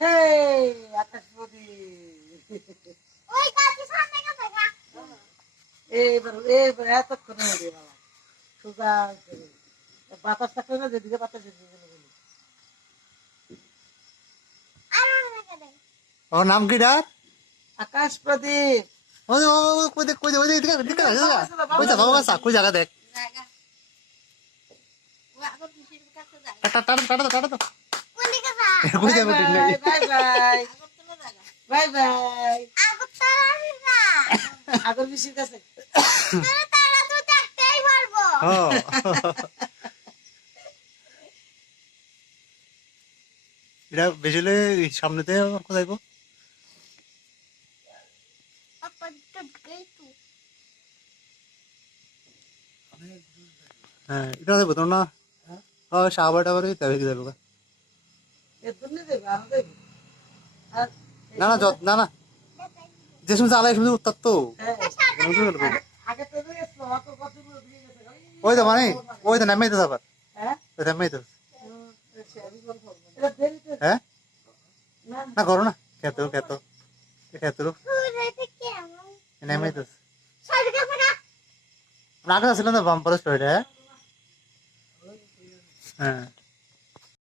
হেই আকাশপতি এইবার এতক্ষণ হয়ে বাবা সোজা বাতাস থাকলে না যেদিকে বাতাস যেদিকে বলি ওর নাম কি ডার আকাশ প্রদীপ ওই ও কই দেখ ওই দিকে কই যা বাবা কই জায়গা দেখ টাটা টাটা টাটা টাটা তো কই যাবে ঠিক নাই বাই বাই বাই বাই আগর মিশির কাছে হ্যাঁ এটা বেশিলে সামনেতে কোথায় যাইবো হ্যাঁ এটা যাইবো তো না হ্যাঁ সাবার টাবার তবে যাইবো না না যত না না যে শুনছে আলাই শুনছে উত্তর তো ওই তো মানে ওই তো নামাই তো আবার ওই নামাই তো হ্যাঁ না করো না খেতো খেতো খেতো নামাই তো আগে ছিল না বাম্পার স্টোরিটা হ্যাঁ